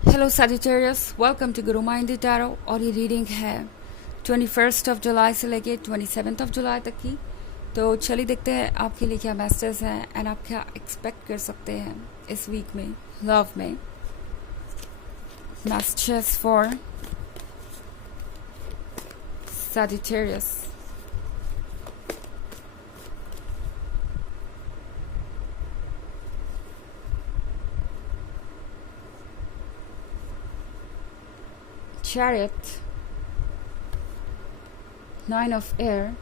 Hello Sagittarius, welcome to Guru माइंडी tarot. और ये reading है 21 जुलाई से लेके 27 जुलाई तक की। तो चलिए देखते हैं आपके लिए क्या मैसेज हैं एंड आप क्या एक्सपेक्ट कर सकते हैं इस वीक में लव में। Messages for Sagittarius। Chariot, Nine of Air,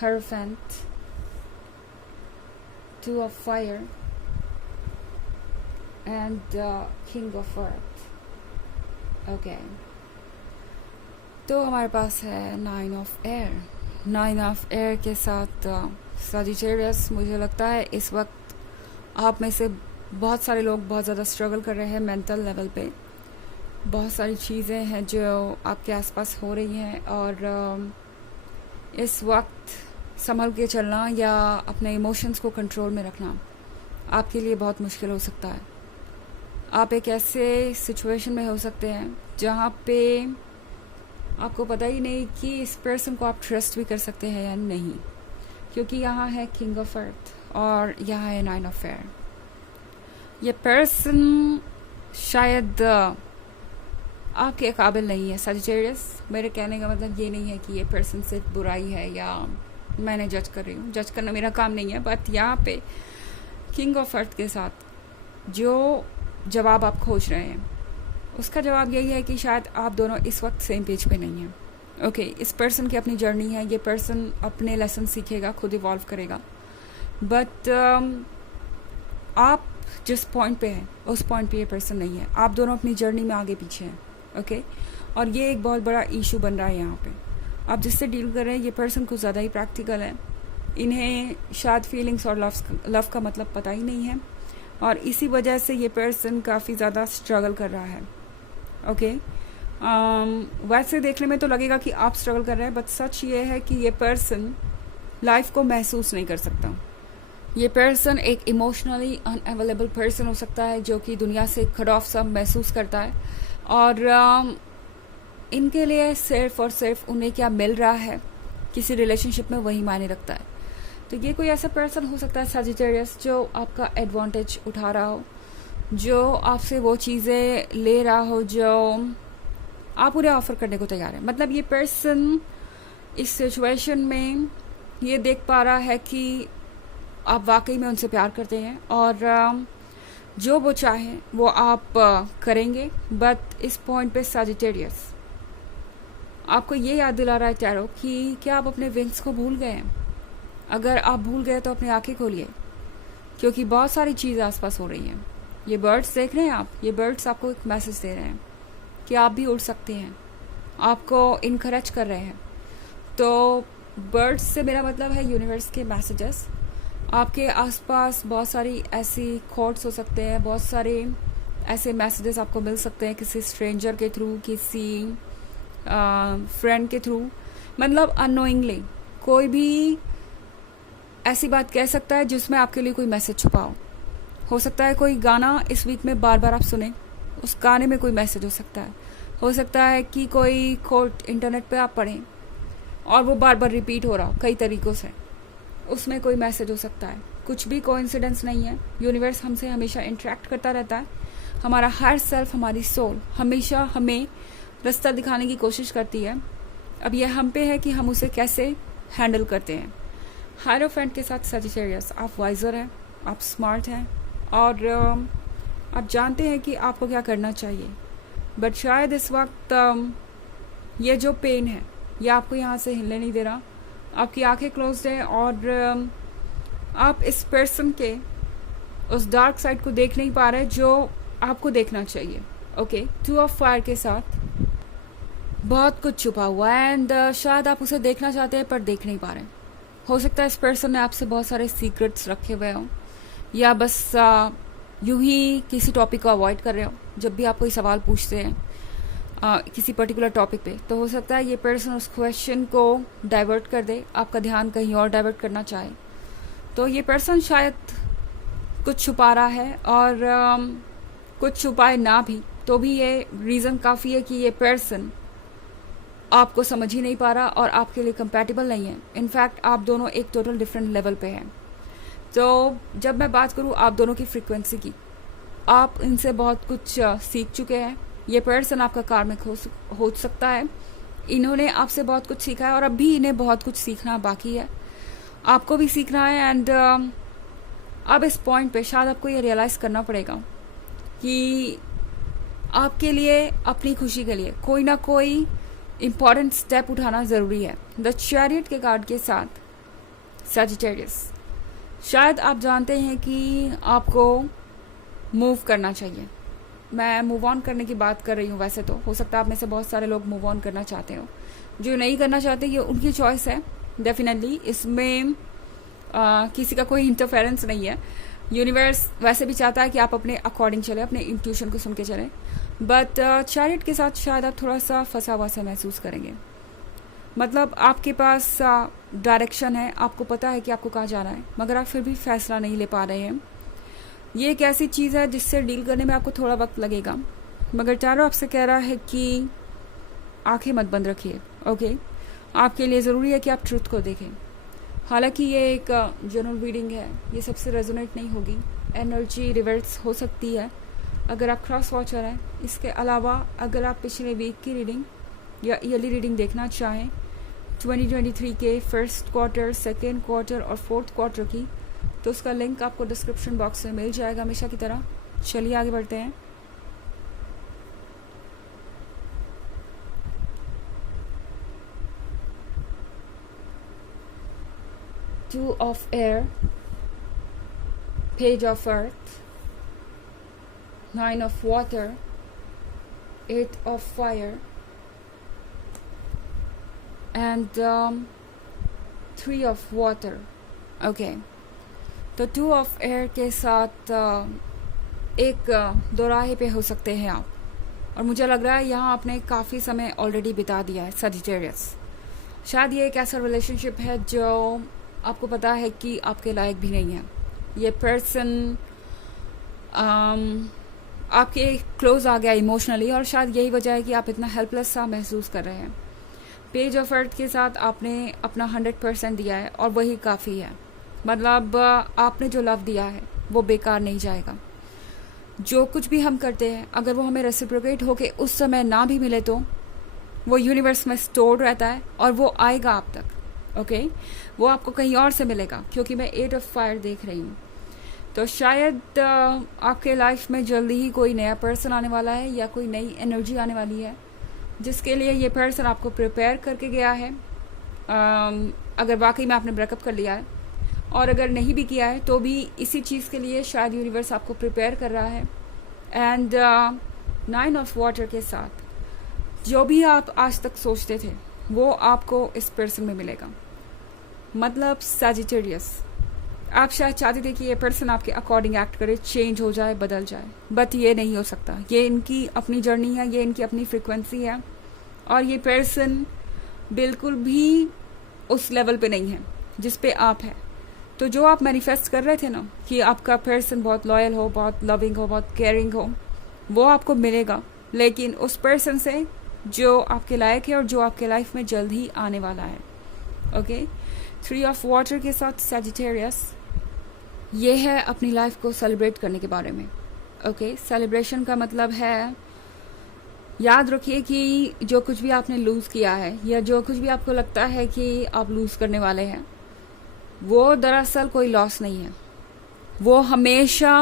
Hierophant, Two of Fire, and King of Earth। Okay, तो हमारे पास है nine of air. Nine of air के साथ Sagittarius, मुझे लगता है इस वक्त आप में से बहुत सारे लोग बहुत ज़्यादा स्ट्रगल कर रहे हैं मेंटल लेवल पे। बहुत सारी चीज़ें हैं जो आपके आसपास हो रही हैं और इस वक्त संभल के चलना या अपने इमोशंस को कंट्रोल में रखना आपके लिए बहुत मुश्किल हो सकता है। आप एक ऐसे सिचुएशन में हो सकते हैं जहाँ पे आपको पता ही नहीं कि इस पर्सन को आप ट्रस्ट भी कर सकते हैं या नहीं, क्योंकि यहाँ है किंग ऑफ अर्थ और यहाँ है नाइन ऑफ एयर। ये पर्सन शायद आपके काबिल नहीं है Sagittarius। मेरे कहने का मतलब ये नहीं है कि ये पर्सन सिर्फ बुराई है या मैंने जज कर रही हूँ, जज करना मेरा काम नहीं है। बट यहाँ पे किंग ऑफ अर्थ के साथ जो जवाब आप खोज रहे हैं उसका जवाब यही है कि शायद आप दोनों इस वक्त सेम पेज पे नहीं हैं। ओके, इस पर्सन की अपनी जर्नी है, ये पर्सन अपने लेसन सीखेगा, खुद इवॉल्व करेगा। बट आप जिस पॉइंट पे हैं उस पॉइंट पे ये पर्सन नहीं है। आप दोनों अपनी जर्नी में आगे पीछे हैं। ओके, और ये एक बहुत बड़ा इशू बन रहा है यहाँ पे। आप जिससे डील कर रहे हैं ये पर्सन कुछ ज़्यादा ही प्रैक्टिकल है। इन्हें शायद फीलिंग्स और लव का मतलब पता ही नहीं है और इसी वजह से ये पर्सन काफ़ी ज़्यादा स्ट्रगल कर रहा है। ओके, वैसे देखने में तो लगेगा कि आप स्ट्रगल कर रहे हैं, बट सच ये है कि ये पर्सन लाइफ को महसूस नहीं कर सकता। ये पर्सन एक इमोशनली अनअवेलेबल पर्सन हो सकता है जो कि दुनिया से कट ऑफ सा महसूस करता है और इनके लिए सिर्फ और सिर्फ उन्हें क्या मिल रहा है किसी रिलेशनशिप में वही मायने रखता है। तो ये कोई ऐसा पर्सन हो सकता है Sagittarius जो आपका एडवांटेज उठा रहा हो, जो आपसे वो चीज़ें ले रहा हो जो आप उन्हें ऑफर करने को तैयार है। मतलब ये पर्सन इस सिचुएशन में ये देख पा रहा है कि आप वाकई में उनसे प्यार करते हैं और जो वो चाहें वो आप करेंगे। बट इस पॉइंट पे Sagittarius आपको ये याद दिला रहा है टैरो कि क्या आप अपने विंग्स को भूल गए हैं। अगर आप भूल गए तो अपनी आंखें खोलिए, क्योंकि बहुत सारी चीज़ आसपास हो रही हैं। ये बर्ड्स देख रहे हैं आप, ये बर्ड्स आपको एक मैसेज दे रहे हैं कि आप भी उड़ सकते हैं, आपको इनकरेज कर रहे हैं। तो बर्ड्स से मेरा मतलब है यूनिवर्स के मैसेजेस। आपके आसपास बहुत सारी ऐसी थॉट्स हो सकते हैं, बहुत सारे ऐसे मैसेजेस आपको मिल सकते हैं किसी स्ट्रेंजर के थ्रू, किसी फ्रेंड के थ्रू। मतलब अननोइंगली कोई भी ऐसी बात कह सकता है जिसमें आपके लिए कोई मैसेज छुपा हो सकता है कोई गाना इस वीक में बार बार आप सुने, उस गाने में कोई मैसेज हो सकता है कि कोई कोट इंटरनेट पे आप पढ़ें और वो बार बार रिपीट हो रहा हो कई तरीक़ों से, उसमें कोई मैसेज हो सकता है। कुछ भी कोइंसिडेंस नहीं है। यूनिवर्स हमसे हमेशा इंटरेक्ट करता रहता है। हमारा हायर सेल्फ, हमारी सोल हमेशा हमें रास्ता दिखाने की कोशिश करती है। अब यह हम पे है कि हम उसे कैसे हैंडल करते हैं। हायरोफेंट के साथ Sagittarius, आप वाइजर हैं, आप स्मार्ट हैं और आप जानते हैं कि आपको क्या करना चाहिए। बट शायद इस वक्त ये जो पेन है ये आपको यहाँ से हिलने नहीं दे रहा। आपकी आंखें क्लोज्ड हैं और आप इस पर्सन के उस डार्क साइड को देख नहीं पा रहे जो आपको देखना चाहिए। ओके, टू ऑफ फायर के साथ बहुत कुछ छुपा हुआ है एंड शायद आप उसे देखना चाहते हैं पर देख नहीं पा रहे। हो सकता है इस पर्सन ने आपसे बहुत सारे सीक्रेट्स रखे हुए हों या बस यूं ही किसी टॉपिक को अवॉइड कर रहे हो। जब भी आप कोई सवाल पूछते हैं किसी पर्टिकुलर टॉपिक पे, तो हो सकता है ये पर्सन उस क्वेश्चन को डाइवर्ट कर दे, आपका ध्यान कहीं और डाइवर्ट करना चाहे। तो ये पर्सन शायद कुछ छुपा रहा है और कुछ उपाय ना भी तो भी ये रीज़न काफ़ी है कि ये पर्सन आपको समझ ही नहीं पा रहा और आपके लिए कंपैटिबल नहीं है। इनफैक्ट आप दोनों एक टोटल डिफरेंट लेवल पे हैं। तो जब मैं बात करूँ आप दोनों की फ्रीक्वेंसी की, आप इनसे बहुत कुछ सीख चुके हैं। ये पर्सन आपका कार्मिक हो सकता है। इन्होंने आपसे बहुत कुछ सीखा है और अब भी इन्हें बहुत कुछ सीखना बाकी है, आपको भी सीखना है। एंड अब इस पॉइंट पे शायद आपको ये रियलाइज़ करना पड़ेगा कि आपके लिए अपनी खुशी के लिए कोई ना कोई इम्पॉर्टेंट स्टेप उठाना ज़रूरी है। द चैरियट के कार्ड के साथ सजिटेरियस, शायद आप जानते हैं कि आपको मूव करना चाहिए। मैं मूव ऑन करने की बात कर रही हूँ। वैसे तो हो सकता है आप में से बहुत सारे लोग मूव ऑन करना चाहते हो, जो नहीं करना चाहते ये उनकी चॉइस है। डेफिनेटली इसमें किसी का कोई इंटरफेरेंस नहीं है। यूनिवर्स वैसे भी चाहता है कि आप अपने अकॉर्डिंग चले, अपने इंट्यूशन को सुन के चलें। बट चैरियट के साथ शायद आप थोड़ा सा फंसा हुआ सा महसूस करेंगे। मतलब आपके पास डायरेक्शन है, आपको पता है कि आपको कहाँ जाना है, मगर आप फिर भी फैसला नहीं ले पा रहे हैं। ये एक ऐसी चीज़ है जिससे डील करने में आपको थोड़ा वक्त लगेगा, मगर टैरो आपसे कह रहा है कि आंखें मत बंद रखिए। ओके, आपके लिए ज़रूरी है कि आप ट्रुथ को देखें। हालांकि ये एक जनरल रीडिंग है, ये सबसे रेजोनेट नहीं होगी, एनर्जी रिवर्स हो सकती है अगर आप क्रॉस वॉचर हैं। इसके अलावा अगर आप पिछले वीक की रीडिंग या ईयरली रीडिंग देखना चाहें 2023 के फर्स्ट क्वार्टर, सेकेंड क्वार्टर और फोर्थ क्वार्टर की, तो उसका लिंक आपको डिस्क्रिप्शन बॉक्स में मिल जाएगा हमेशा की तरह। चलिए आगे बढ़ते हैं। Two of air, page of earth, 9 of water, 8 of fire and 3 of water. Okay, तो 2 of air के साथ एक दोराहे पे हो सकते हैं आप, और मुझे लग रहा है यहाँ आपने काफ़ी समय ऑलरेडी बिता दिया है सजिटेरियस। शायद ये एक ऐसा रिलेशनशिप है जो आपको पता है कि आपके लायक भी नहीं है। ये पर्सन आपके क्लोज आ गया इमोशनली, और शायद यही वजह है कि आप इतना हेल्पलेस सा महसूस कर रहे हैं। पेज ऑफ अर्थ के साथ आपने अपना 100% दिया है और वही काफ़ी है। मतलब आपने जो लव दिया है वो बेकार नहीं जाएगा। जो कुछ भी हम करते हैं अगर वो हमें रेसिप्रोकेट होके उस समय ना भी मिले तो वो यूनिवर्स में स्टोर्ड रहता है और वो आएगा आप तक। ओके, वो आपको कहीं और से मिलेगा, क्योंकि मैं 8 ऑफ फायर देख रही हूँ। तो शायद आपके लाइफ में जल्दी ही कोई नया पर्सन आने वाला है या कोई नई एनर्जी आने वाली है, जिसके लिए ये पर्सन आपको प्रिपेयर करके गया है। अगर वाकई में आपने ब्रेकअप कर लिया है, और अगर नहीं भी किया है तो भी इसी चीज़ के लिए शायद यूनिवर्स आपको प्रिपेयर कर रहा है। एंड 9 ऑफ वाटर के साथ जो भी आप आज तक सोचते थे वो आपको इस पर्सन में मिलेगा। मतलब सजिटेरियस, आप शायद चाहते थे कि ये पर्सन आपके अकॉर्डिंग एक्ट करे, चेंज हो जाए, बदल जाए, बट ये नहीं हो सकता। ये इनकी अपनी जर्नी है, ये इनकी अपनी फ्रिक्वेंसी है, और ये पर्सन बिल्कुल भी उस लेवल पे नहीं है जिस पे आप हैं। तो जो आप मैनिफेस्ट कर रहे थे ना कि आपका पर्सन बहुत लॉयल हो, बहुत लविंग हो, बहुत केयरिंग हो, वो आपको मिलेगा, लेकिन उस पर्सन से जो आपके लायक है और जो आपके लाइफ में जल्द ही आने वाला है। ओके, 3 ऑफ वाटर के साथ सजिटेरियस, ये है अपनी लाइफ को सेलिब्रेट करने के बारे में। ओके, सेलिब्रेशन का मतलब है, याद रखिए कि जो कुछ भी आपने लूज़ किया है या जो कुछ भी आपको लगता है कि आप लूज़ करने वाले हैं, वो दरअसल कोई लॉस नहीं है। वो हमेशा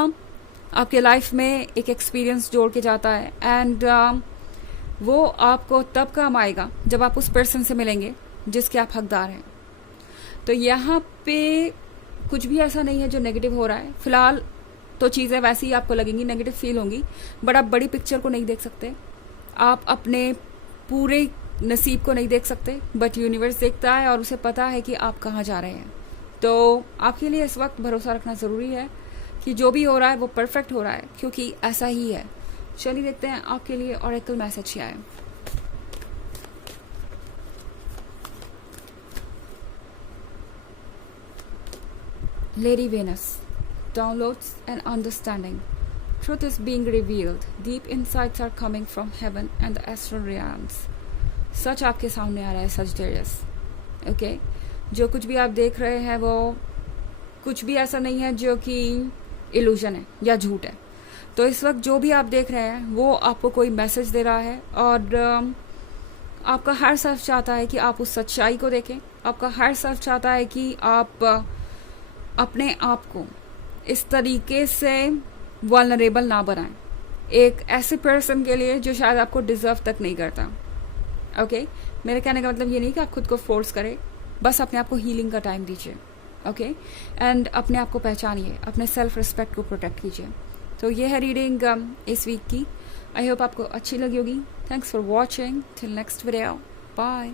आपके लाइफ में एक एक्सपीरियंस जोड़ के जाता है। एंड वो आपको तब काम आएगा जब आप उस पर्सन से मिलेंगे जिसके आप हकदार हैं। तो यहाँ पे कुछ भी ऐसा नहीं है जो नेगेटिव हो रहा है। फिलहाल तो चीज़ें वैसी ही आपको लगेंगी, नेगेटिव फील होंगी, बट आप बड़ी पिक्चर को नहीं देख सकते, आप अपने पूरे नसीब को नहीं देख सकते, बट यूनिवर्स देखता है और उसे पता है कि आप कहाँ जा रहे हैं। तो आपके लिए इस वक्त भरोसा रखना ज़रूरी है कि जो भी हो रहा है वो परफेक्ट हो रहा है, क्योंकि ऐसा ही है। चलिए देखते हैं आपके लिए ऑरेकल मैसेज क्या है। Lady Venus, downloads and understanding, truth is being revealed, deep insights are coming from heaven and the astral realms. सच आपके सामने आ रहा है Sagittarius. ओके जो कुछ भी आप देख रहे हैं वो कुछ भी ऐसा नहीं है जो कि इल्यूजन है या झूठ है. तो इस वक्त जो भी आप देख रहे हैं वो आपको कोई मैसेज दे रहा है, और आपका हर सेल्फ चाहता है कि आप उस सच्चाई को देखें. आपका हर सेल्फ चाहता है कि आप अपने आप को इस तरीके से वल्नरेबल ना बनाएं एक ऐसे पर्सन के लिए जो शायद आपको डिजर्व तक नहीं करता. ओके मेरे कहने का मतलब ये नहीं कि आप खुद को फोर्स करें, बस अपने आप को हीलिंग का टाइम दीजिए. ओके एंड अपने आप को पहचानिए, अपने सेल्फ रिस्पेक्ट को प्रोटेक्ट कीजिए. तो ये है रीडिंग इस वीक की. आई होप आपको अच्छी लगी होगी. Thanks for watching. Till next video. Bye.